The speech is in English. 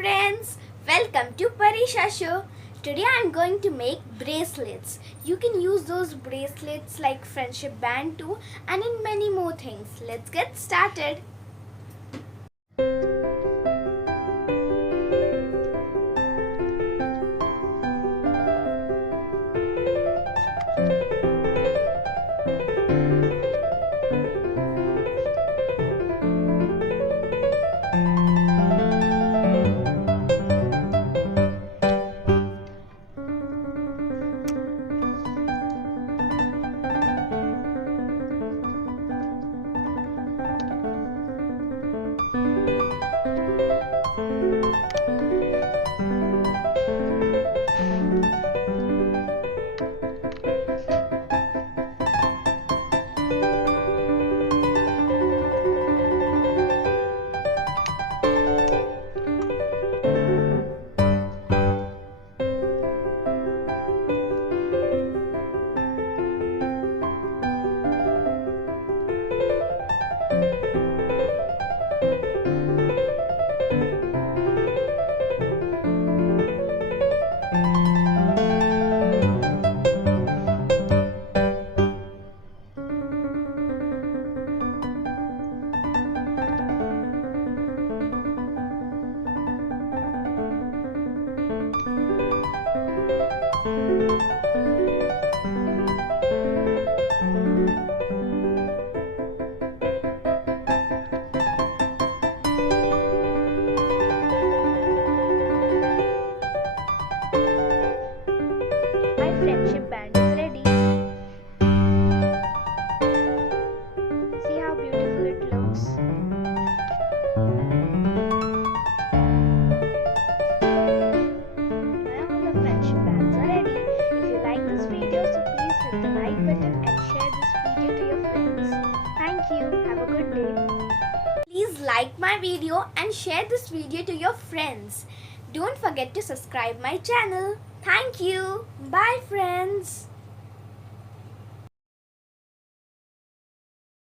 friends, welcome to Parisha show. Today I am going to make bracelets. You can use those bracelets like friendship band too and in many more things. Let's get started. My friendship band is ready. See how beautiful it looks. Now the friendship bands are ready. If you like this video, so please hit the like button and share this video to your friends. Thank you. Have a good day. Please like my video and share this video to your friends. Don't forget to subscribe my channel. Thank you. Bye friends.